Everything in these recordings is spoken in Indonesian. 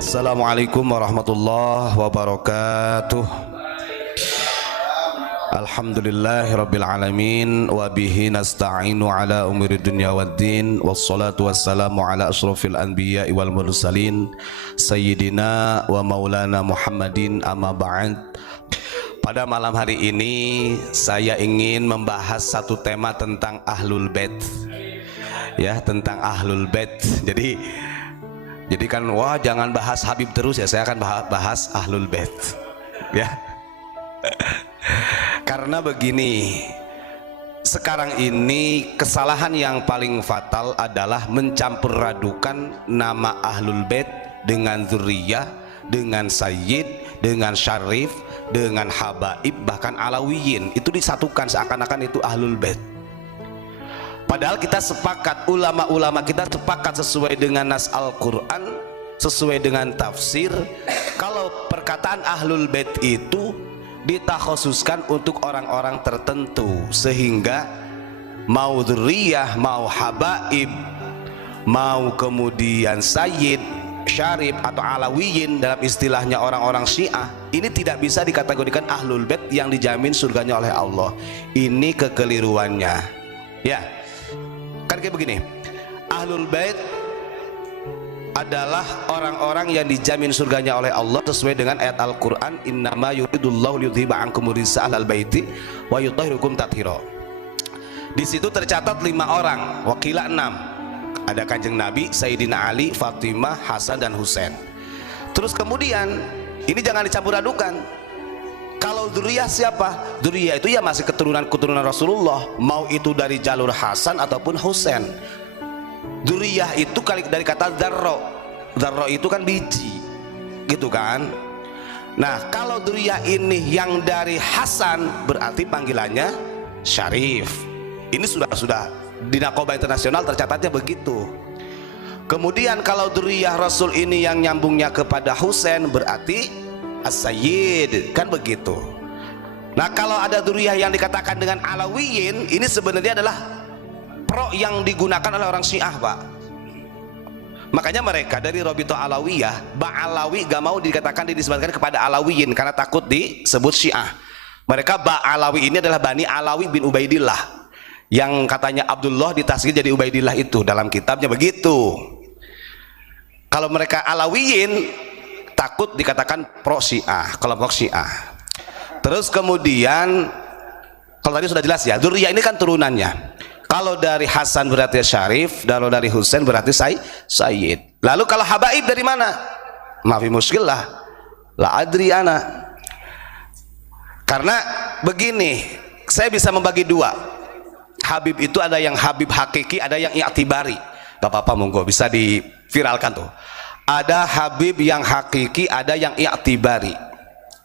Assalamualaikum warahmatullahi wabarakatuh. Alhamdulillahirabbil alamin wa bihi nasta'inu ala umuri dunya waddin wassalatu wassalamu ala asyrafil anbiya'i wal mursalin sayyidina wa maulana Muhammadin amma ba'd. Pada malam hari ini saya ingin membahas satu tema tentang Ahlul Bait. Ya, tentang Ahlul Bait. Jadi kan wah jangan bahas Habib terus ya, saya akan bahas Ahlul Bait. Ya. Karena begini, sekarang ini kesalahan yang paling fatal adalah mencampur radukan nama Ahlul Bait dengan dzurriyyah, dengan sayyid, dengan syarif, dengan habaib, bahkan alawiyin. Itu disatukan seakan-akan itu Ahlul Bait. Padahal kita sepakat, ulama-ulama kita sepakat sesuai dengan nas Al-Quran, sesuai dengan tafsir, kalau perkataan Ahlul Bait itu ditakhususkan untuk orang-orang tertentu, sehingga mau dzurriyyah, mau habaib, mau kemudian sayyid, syarif atau alawiyin dalam istilahnya orang-orang Syiah, ini tidak bisa dikategorikan Ahlul Bait yang dijamin surganya oleh Allah. Ini kekeliruannya. Ya, kan kayak begini, Ahlul Bait adalah orang-orang yang dijamin surganya oleh Allah sesuai dengan ayat Al-Quran, innama yuridullahu liyudhiba ankum rijsa ahlal baiti wa yutahhirukum tathira. Di situ tercatat 5 orang, wakila 6. Ada Kanjeng Nabi, Sayyidina Ali, Fatimah, Hasan dan Husain. Terus kemudian ini jangan dicampur adukan. Kalau dzurriyyah siapa? Dzurriyyah itu ya masih keturunan Rasulullah, mau itu dari jalur Hasan ataupun Husain. Dzurriyyah itu dari kata dzarro. Dzarro itu kan biji, gitu kan? Nah, kalau dzurriyyah ini yang dari Hasan berarti panggilannya syarif. Ini sudah di Narkoba Internasional tercatatnya begitu. Kemudian kalau dzurriyyah Rasul ini yang nyambungnya kepada Husain berarti as-sayyid, kan begitu. Nah, kalau ada dzurriyyah yang dikatakan dengan alawiyin, ini sebenarnya adalah pro yang digunakan oleh orang Syiah, Pak. Makanya mereka dari Rabithah Alawiyah, Ba'alawi gak mau dikatakan dinisbatkan kepada alawiyin karena takut disebut Syiah. Mereka Ba'alawi ini adalah Bani Alawi bin Ubaidillah, yang katanya Abdullah ditasghir jadi Ubaidillah, itu dalam kitabnya begitu. Kalau mereka alawiyin takut dikatakan pro Syiah, kelompok Syiah. Terus kemudian kalau tadi sudah jelas ya, dzurriyyah ini kan turunannya. Kalau dari Hasan berarti syarif, kalau dari Husain berarti sayyid. Lalu kalau habaib dari mana? Maafi muskil lah, la adriana. Karena begini, saya bisa membagi dua. Habib itu ada yang Habib hakiki, ada yang i'tibari. Bapak-bapak monggo bisa diviralkan tuh. Ada Habib yang hakiki, ada yang i'tibari.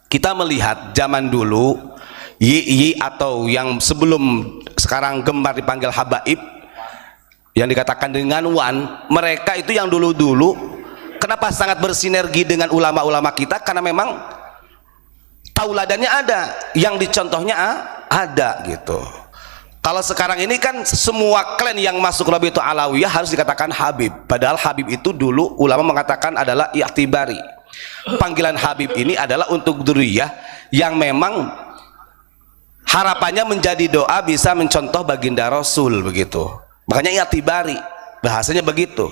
Kita melihat zaman dulu Yi atau yang sebelum sekarang gemar dipanggil habaib, yang dikatakan dengan wan, mereka itu yang dulu-dulu kenapa sangat bersinergi dengan ulama-ulama kita? Karena memang tauladannya ada, yang dicontohnya ada gitu. Kalau sekarang ini kan semua klan yang masuk Rabithah Alawiyah harus dikatakan Habib, padahal Habib itu dulu ulama mengatakan adalah i'tibari. Panggilan Habib ini adalah untuk dzurriyyah yang memang harapannya menjadi doa bisa mencontoh baginda Rasul, begitu. Makanya i'tibari, bahasanya begitu.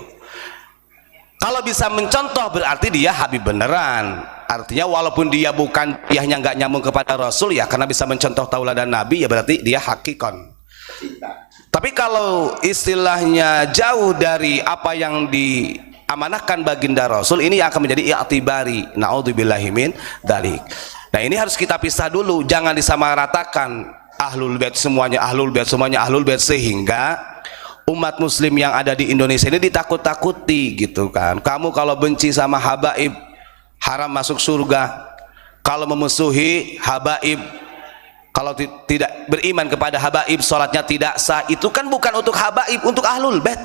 Kalau bisa mencontoh berarti dia Habib beneran. Artinya walaupun dia bukan, dianya nggak nyambung kepada Rasul ya, karena bisa mencontoh tauladan Nabi ya berarti dia hakikon. Tapi kalau istilahnya jauh dari apa yang diamanahkan baginda Rasul, ini akan menjadi i'tibari. Na'udzubillahi min dzalik. Nah, ini harus kita pisah dulu, jangan disamaratakan Ahlul Bait semuanya Ahlul Bait, semuanya Ahlul Bait, sehingga umat muslim yang ada di Indonesia ini ditakut-takuti gitu kan. Kamu kalau benci sama habaib haram masuk surga, kalau memusuhi habaib, kalau tidak beriman kepada habaib sholatnya tidak sah. Itu kan bukan untuk habaib, untuk Ahlul Bait.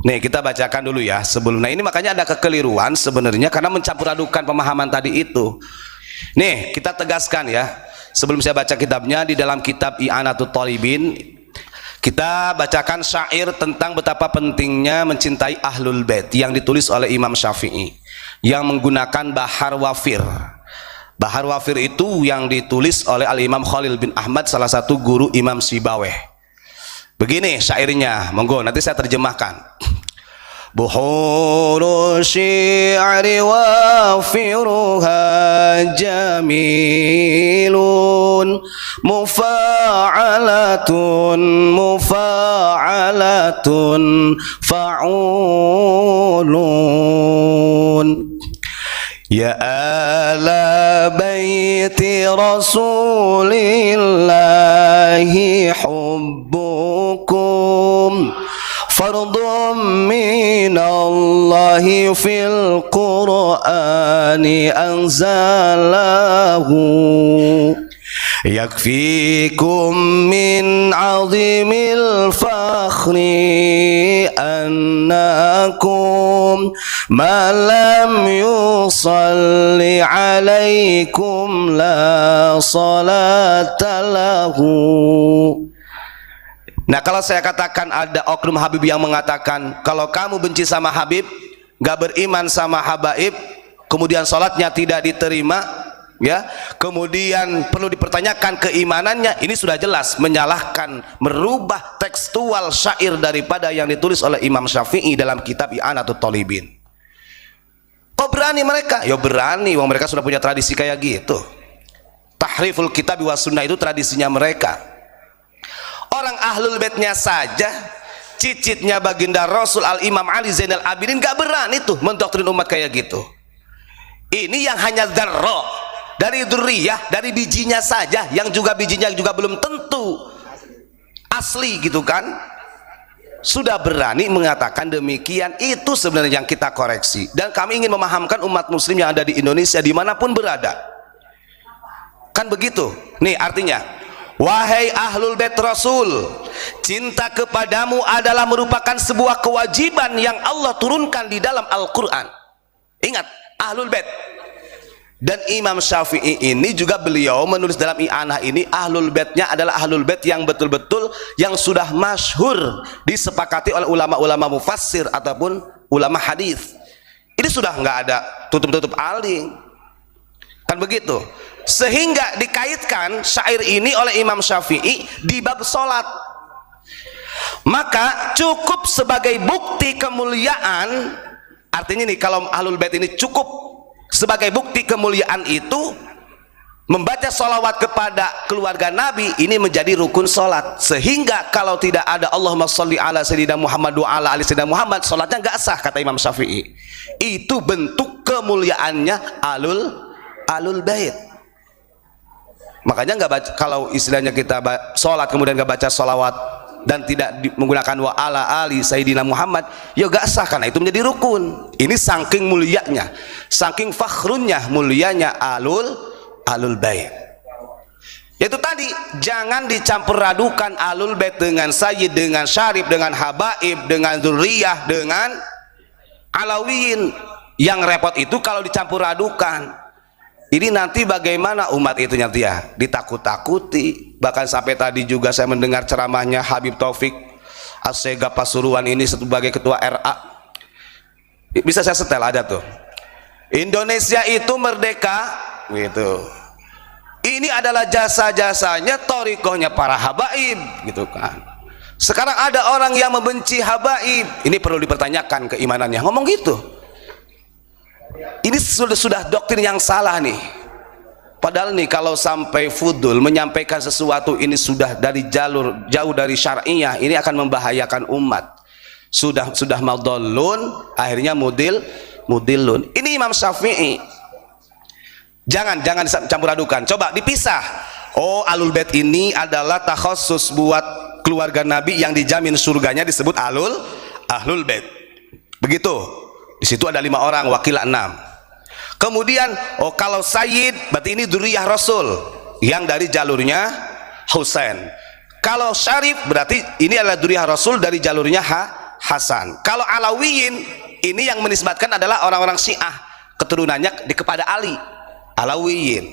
Nih kita bacakan dulu ya sebelum. Nah, ini makanya ada kekeliruan sebenarnya karena mencampur adukan pemahaman tadi itu. Nih kita tegaskan ya, sebelum saya baca kitabnya, di dalam kitab I'anatut Thalibin Kita bacakan syair tentang betapa pentingnya mencintai Ahlul Bait yang ditulis oleh Imam Syafi'i. yang menggunakan bahar wafir. Bahar wafir itu yang ditulis oleh Al-Imam Khalil bin Ahmad, salah satu guru Imam Sibaweh. Begini syairnya, monggo nanti saya terjemahkan. Buhuru syi'ri wafiruha jamilun mufa'alatun fa'ulun. Ya ala baiti rasulillahi hubbukum fardhum minallahi fil qur'ani anzalahu yakfikum min azimil fakhri annakum ma lam yusalli alaikum la salata lahu. Nah, kalau saya katakan ada oknum Habib yang mengatakan kalau kamu benci sama Habib, gak beriman sama Habaib, kemudian sholatnya tidak diterima, ya, kemudian perlu dipertanyakan keimanannya, ini sudah jelas menyalahkan, merubah tekstual syair daripada yang ditulis oleh Imam Syafi'i dalam kitab I'anatul Thalibin. Kok berani mereka? Ya berani, wong mereka sudah punya tradisi kayak gitu. Tahriful kitab wa sunnah itu tradisinya mereka. Orang ahlul baitnya saja, cicitnya baginda Rasul Al-Imam Ali Zainal Abidin gak berani tuh mendoktrin umat kayak gitu. Ini yang hanya dzarrah dari dzurriyah, dari bijinya saja, yang juga bijinya juga belum tentu asli gitu kan, sudah berani mengatakan demikian. Itu sebenarnya yang kita koreksi, dan kami ingin memahamkan umat muslim yang ada di Indonesia dimanapun berada, kan begitu. Nih artinya, wahai ahlul bait Rasul, cinta kepadamu adalah merupakan sebuah kewajiban yang Allah turunkan di dalam Al-Quran. Ingat, ahlul bait. Dan Imam Syafi'i ini juga beliau menulis dalam I'anah ini, ahlul baitnya adalah ahlul bait yang betul-betul yang sudah masyhur disepakati oleh ulama-ulama mufassir ataupun ulama hadis. Ini sudah nggak ada tutup-tutup aling, kan begitu. Sehingga dikaitkan syair ini oleh Imam Syafi'i di bab sholat. Maka cukup sebagai bukti kemuliaan. Artinya nih, kalau ahlul bait ini cukup sebagai bukti kemuliaan itu membaca sholawat kepada keluarga Nabi, ini menjadi rukun sholat. Sehingga kalau tidak ada Allahumma sholli ala sayyidina Muhammad wa ala ali sayyidina Muhammad, sholatnya nggak sah kata Imam Syafi'i. Itu bentuk kemuliaannya ahlul bait. Makanya nggak baca, kalau istilahnya kita sholat kemudian nggak baca sholawat dan tidak menggunakan wa ala ali sayyidina Muhammad, ya nggak sah, karena itu menjadi rukun. Ini saking mulianya, saking fakhrunnya, mulianya ahlul bait. Yaitu tadi, jangan dicampur adukan ahlul bait dengan sayyid, dengan syarif, dengan habaib, dengan dzurriyah, dengan alawiyin. Yang repot itu kalau dicampur adukan. Ini nanti bagaimana umat itu nanti ya ditakut-takuti. Bahkan sampai tadi juga saya mendengar ceramahnya Habib Taufik Assegaf Pasuruan ini sebagai ketua RA. Bisa saya setel, ada tuh. Indonesia itu merdeka gitu. Ini adalah jasa-jasanya, thariqahnya para habaib gitu kan. Sekarang ada orang yang membenci habaib. Ini perlu dipertanyakan keimanannya. Ngomong gitu. Ini sudah doktrin yang salah nih. Padahal nih kalau sampai fudul menyampaikan sesuatu ini sudah dari jalur jauh dari syar'iyah, ini akan membahayakan umat. Sudah madallun, akhirnya mudillun. Ini Imam Syafi'i. Jangan campur adukan. Coba dipisah. Oh, ahlul bait ini adalah takhassus buat keluarga Nabi yang dijamin surganya disebut ahlul bait. Begitu. Di situ ada 5 orang, wakil 6. Kemudian, oh kalau sayyid berarti ini dzurriyyah Rasul yang dari jalurnya Husain. Kalau syarif berarti ini adalah dzurriyyah Rasul dari jalurnya Hasan. Kalau alawiyin ini yang menisbatkan adalah orang-orang Syiah, keturunannya kepada Ali. Alawiyin.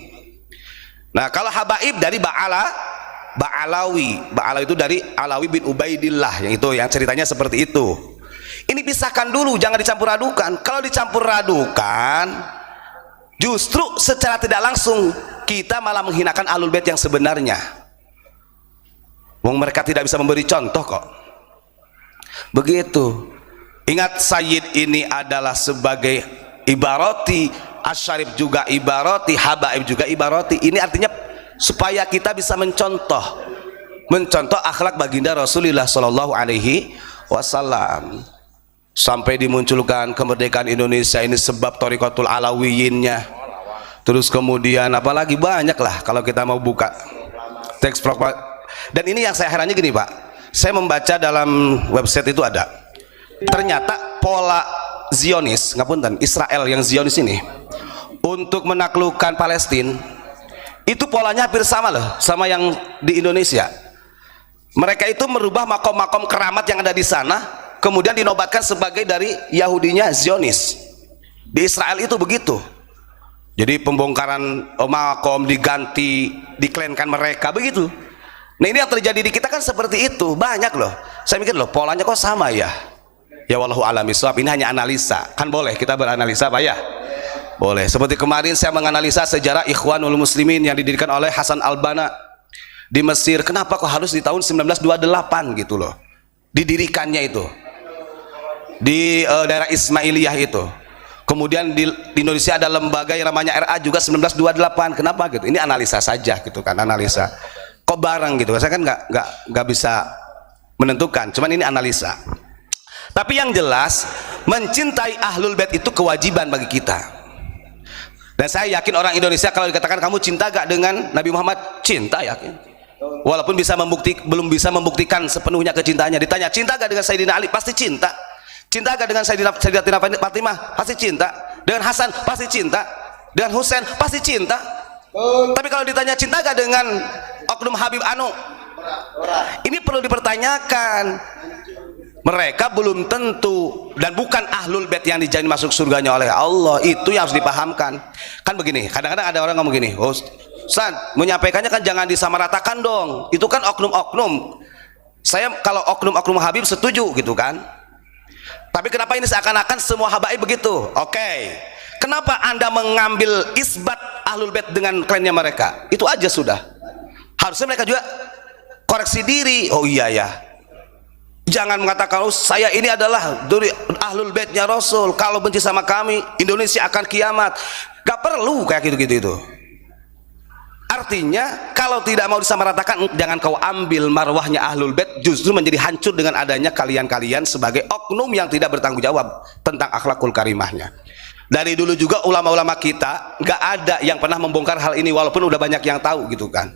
Nah, kalau habaib dari Ba'alawi itu dari Alawi bin Ubaidillah, yang itu yang ceritanya seperti itu. Ini pisahkan dulu, jangan dicampur adukan. Kalau dicampur adukan, justru secara tidak langsung kita malah menghinakan ahlul bait yang sebenarnya. Wong mereka tidak bisa memberi contoh kok. Begitu. Ingat, sayyid ini adalah sebagai ibarati, asyarif juga ibarati, habaib juga ibarati. Ini artinya supaya kita bisa mencontoh akhlak baginda Rasulullah Shallallahu Alaihi Wasallam. Sampai dimunculkan kemerdekaan Indonesia ini sebab Thariqatul Alawiyinnya. Terus kemudian apalagi banyak lah kalau kita mau buka teks. Dan ini yang saya herannya gini Pak, saya membaca dalam website itu ada, ternyata pola Zionis, ngapunten, Israel yang Zionis ini untuk menaklukkan Palestina itu polanya hampir sama loh sama yang di Indonesia. Mereka itu merubah makom-makom keramat yang ada di sana, kemudian dinobatkan sebagai dari Yahudinya Zionis. Di Israel itu begitu. Jadi pembongkaran makom diganti, diklenkan mereka begitu. Nah ini yang terjadi di kita kan seperti itu, banyak loh. Saya mikir loh polanya kok sama ya. Ya wallahu a'lam bishawab, ini hanya analisa. Kan boleh kita beranalisa Pak ya? Boleh. Seperti kemarin saya menganalisa sejarah Ikhwanul Muslimin yang didirikan oleh Hasan al-Banna di Mesir. Kenapa kok harus di tahun 1928 gitu loh didirikannya itu di daerah Ismailiyah itu. Kemudian di Indonesia ada lembaga yang namanya RA juga 1928. Kenapa gitu? Ini analisa saja gitu kan, analisa. Kok bareng gitu? Saya kan nggak bisa menentukan. Cuman ini analisa. Tapi yang jelas mencintai ahlul bait itu kewajiban bagi kita. Dan saya yakin orang Indonesia kalau dikatakan kamu cinta gak dengan Nabi Muhammad, cinta yakin. Walaupun belum bisa membuktikan sepenuhnya kecintaannya. Ditanya cinta gak dengan Sayyidina Ali, pasti cinta. Cinta gak dengan Sayyidatina Fatimah, pasti cinta. Dengan Hasan, pasti cinta. Dengan Husain, pasti cinta. Tapi kalau ditanya cinta gak dengan oknum Habib Anu, ini perlu dipertanyakan. Mereka belum tentu dan bukan ahlul bait yang dijamin masuk surganya oleh Allah. Itu yang harus dipahamkan. Kan begini, kadang-kadang ada orang ngomong gini, oh Ustaz, menyampaikannya kan jangan disamaratakan dong, itu kan oknum-oknum. Saya kalau oknum-oknum Habib setuju gitu kan. Tapi kenapa ini seakan-akan semua habaib begitu? Oke. Kenapa Anda mengambil isbat ahlul bait dengan klaimnya mereka? Itu aja sudah. Harusnya mereka juga koreksi diri. Oh iya ya. Jangan mengatakan, oh, saya ini adalah dari ahlul baitnya Rasul, kalau benci sama kami Indonesia akan kiamat. Gak perlu kayak gitu-gitu itu. Artinya kalau tidak mau disamaratakan, jangan kau ambil marwahnya ahlul bait, justru menjadi hancur dengan adanya kalian-kalian sebagai oknum yang tidak bertanggung jawab tentang akhlakul karimahnya. Dari dulu juga ulama-ulama kita gak ada yang pernah membongkar hal ini, walaupun udah banyak yang tahu gitu kan.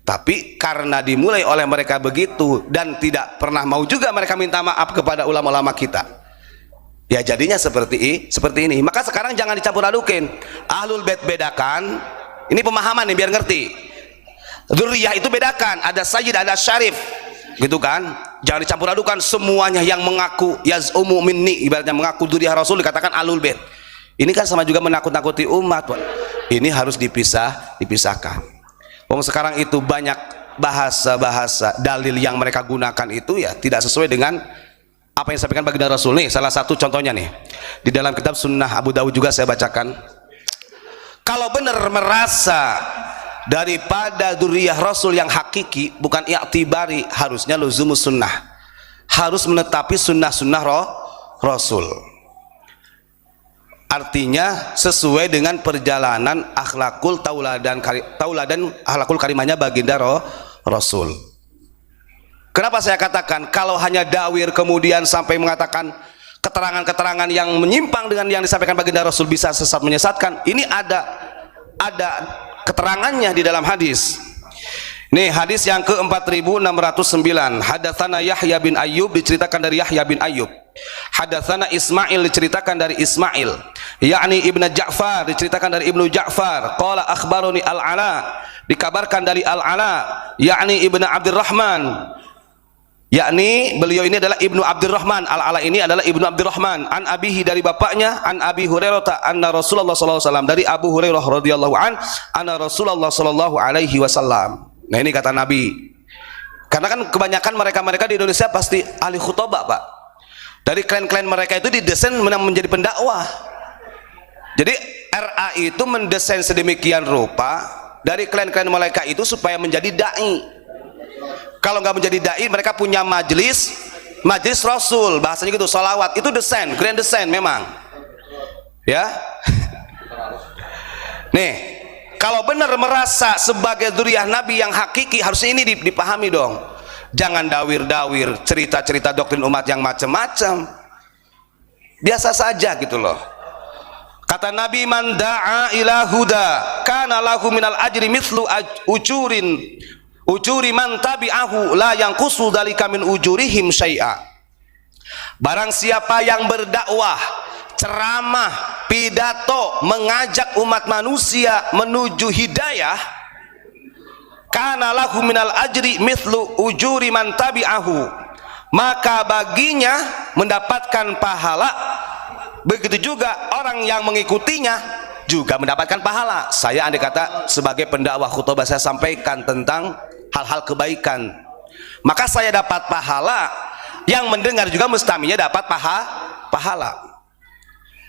Tapi karena dimulai oleh mereka begitu dan tidak pernah mau juga mereka minta maaf kepada ulama-ulama kita, ya jadinya seperti ini. Maka sekarang jangan dicampur adukin. Ahlul bait bedakan, ini pemahaman nih biar ngerti. Dzurriyyah itu bedakan, ada sayyid, ada syarif gitu kan. Jangan dicampur adukan semuanya yang mengaku yaz'umu minni, ibaratnya mengaku dzurriyyah Rasul dikatakan ahlul bait. Ini kan sama juga menakut-nakuti umat. Ini harus dipisahkan. Sekarang itu banyak bahasa-bahasa dalil yang mereka gunakan itu ya tidak sesuai dengan apa yang disampaikan baginda Rasul. Nih salah satu contohnya nih di dalam kitab Sunnah Abu Dawud juga saya bacakan. Kalau benar merasa daripada dzurriyyah Rasul yang hakiki bukan i'tibari, harusnya luzumus sunnah, harus menetapi sunnah-sunnah Rasul. Artinya sesuai dengan perjalanan akhlakul tauladan akhlakul karimahnya baginda Rasul. Kenapa saya katakan kalau hanya dawir kemudian sampai mengatakan keterangan-keterangan yang menyimpang dengan yang disampaikan baginda Rasul bisa sesat menyesatkan? Ini ada keterangannya di dalam hadis. Nih hadis yang ke-4609, hadatsana Yahya bin Ayyub, diceritakan dari Yahya bin Ayyub. Hadatsana Ismail, diceritakan dari Ismail, yakni Ibnu Ja'far, diceritakan dari Ibnu Ja'far. Qala akhbaroni Al-Ala, dikabarkan dari Al-Ala, yakni Ibnu Abdurrahman, yakni beliau ini adalah Ibnu Abdurrahman. Al-Ala ini adalah Ibnu Abdurrahman. An abihi, dari bapaknya, an Abi Hurairah anna Rasulullah sallallahu alaihi wasallam, dari Abu Hurairah radhiyallahu an anna Rasulullah sallallahu alaihi wasallam. Nah ini kata Nabi. Karena kan kebanyakan mereka di Indonesia pasti ahli khutbah Pak. Dari klan-klan mereka itu didesain menjadi pendakwah. Jadi RA itu mendesain sedemikian rupa dari klan-klan mereka itu supaya menjadi dai. Kalau nggak menjadi dai, mereka punya majelis Rasul, bahasanya gitu, sholawat. Itu desain, grand desain memang. Ya. Nih, kalau benar merasa sebagai dzurriyyah Nabi yang hakiki, harus ini dipahami dong. Jangan dawir-dawir cerita-cerita doktrin umat yang macam-macam. Biasa saja gitu loh. Kata Nabi, man da'a ila huda kana lahu minal ajri mithlu ujuri man tabi'ahu la yanqusu dzalika min ujurihim syai'a. Barang siapa yang berdakwah, ceramah, pidato, mengajak umat manusia menuju hidayah, kana lahu minal ajri mithlu ujuri man tabi'ahu, maka baginya mendapatkan pahala. Begitu juga orang yang mengikutinya juga mendapatkan pahala. Saya andai kata sebagai pendakwah khutbah saya sampaikan tentang hal-hal kebaikan, maka saya dapat pahala, yang mendengar juga mustaminya dapat pahala.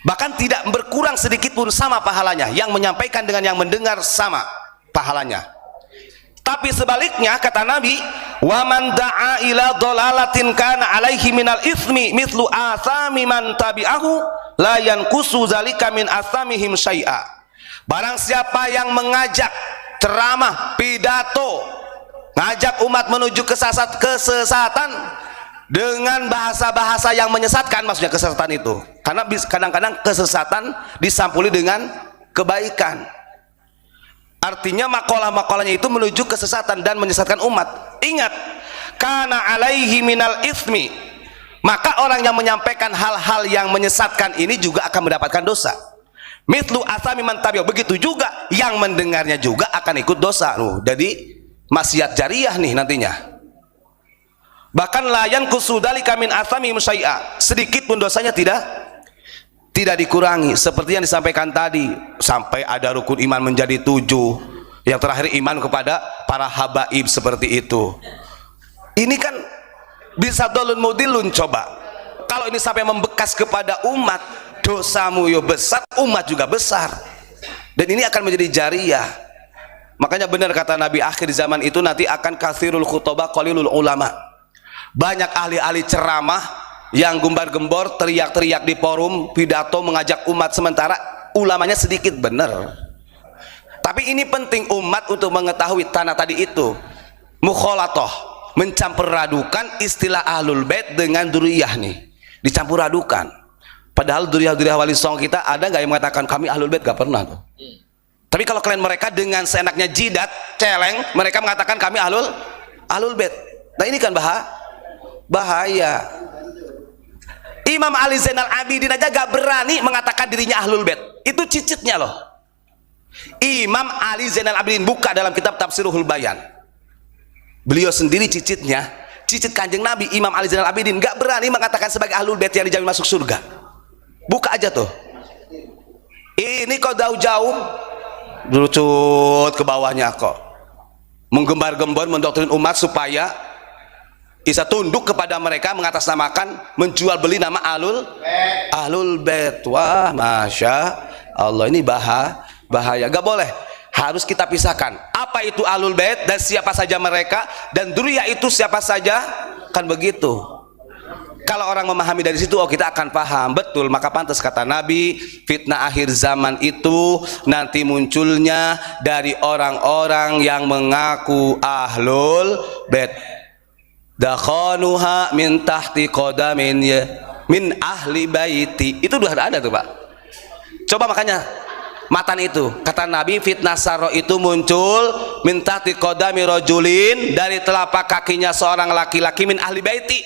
Bahkan tidak berkurang sedikit pun, sama pahalanya. Yang menyampaikan dengan yang mendengar sama pahalanya. Tapi sebaliknya kata Nabi, wa man da'a ila dhalalatin kana alaihi minal itsmi mithlu athami man tabi'ahu la yanqusu dzalika min athamihim syai'a. Barang siapa yang mengajak, ceramah, pidato, ngajak umat menuju kesesatan dengan bahasa-bahasa yang menyesatkan, maksudnya kesesatan itu. Karena kadang-kadang kesesatan disampuli dengan kebaikan. Artinya makalah-makalahnya itu menuju kesesatan dan menyesatkan umat. Ingat, kana alaihi minal itsmi, maka orang yang menyampaikan hal-hal yang menyesatkan ini juga akan mendapatkan dosa. Mithlu athami man tabi'ahu, begitu juga yang mendengarnya juga akan ikut dosa. Jadi maksiat jariyah nih nantinya. Bahkan layan kusudalika min athami syai'a, sedikit pun dosanya tidak dikurangi. Seperti yang disampaikan tadi, sampai ada rukun iman menjadi 7, yang terakhir iman kepada para habaib, seperti itu. Ini kan bisa dolun mudilun. Coba kalau ini sampai membekas kepada umat, dosamu yo besar, umat juga besar, dan ini akan menjadi jariyah. Makanya benar kata Nabi, akhir zaman itu nanti akan kathirul khutbah qalilul ulama. Banyak ahli-ahli ceramah yang gembar-gembor, teriak-teriak di forum, pidato, mengajak umat, sementara ulamanya sedikit. Benar. Tapi ini penting umat untuk mengetahui tanah tadi itu, mukhalatoh, mencampur radukan istilah ahlul bait dengan dzurriyyah nih, dicampur radukan. Padahal dzurriyyah wali songo kita ada nggak yang mengatakan kami ahlul bait? Gak pernah tuh. Tapi kalau kalian mereka dengan seenaknya jidat, celeng, mereka mengatakan kami ahlul bait. Nah ini kan bahaya. Imam Ali Zainal Abidin aja gak berani mengatakan dirinya ahlul bait. Itu cicitnya loh. Imam Ali Zainal Abidin, buka dalam kitab Tafsirul Bayan, beliau sendiri cicitnya, cicit kanjeng Nabi, Imam Ali Zainal Abidin gak berani mengatakan sebagai ahlul bait yang dijamin masuk surga. Buka aja tuh. Ini kok jauh-jauh lucut ke bawahnya kok, menggembar-gembor mendoktrin umat supaya bisa tunduk kepada mereka, mengatasnamakan menjual beli nama ahlul bait. Wah, masya Allah, ini bahaya. Gak boleh, harus kita pisahkan apa itu ahlul bait dan siapa saja mereka, dan dzurriyyah itu siapa saja, kan begitu. Kalau orang memahami dari situ, oh kita akan paham betul. Maka pantas kata Nabi, fitnah akhir zaman itu nanti munculnya dari orang-orang yang mengaku ahlul bait. Dakhanuha min tahti qadamin ya min ahli baiti. Itu udah ada tuh Pak. Coba makanya matan itu kata Nabi, fitnah saro itu muncul min tahti qadami rajulin, dari telapak kakinya seorang laki-laki min ahli baiti,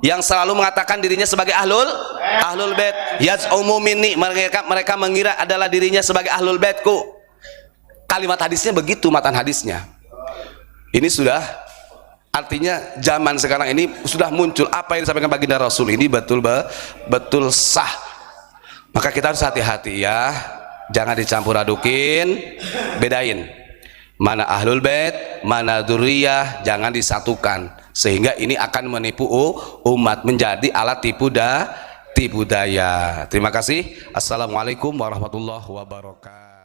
yang selalu mengatakan dirinya sebagai ahlul bait. Yaz'umu minni, mereka mengira adalah dirinya sebagai ahlul baitku. Kalimat hadisnya begitu, matan hadisnya. Ini sudah artinya zaman sekarang ini sudah muncul apa yang disampaikan baginda Rasul ini betul sah. Maka kita harus hati-hati ya, jangan dicampur adukin, bedain mana ahlul bait, mana dzurriyyah, jangan disatukan. sehingga ini akan menipu umat, menjadi alat tipu daya. Terima kasih. Assalamualaikum warahmatullahi wabarakatuh.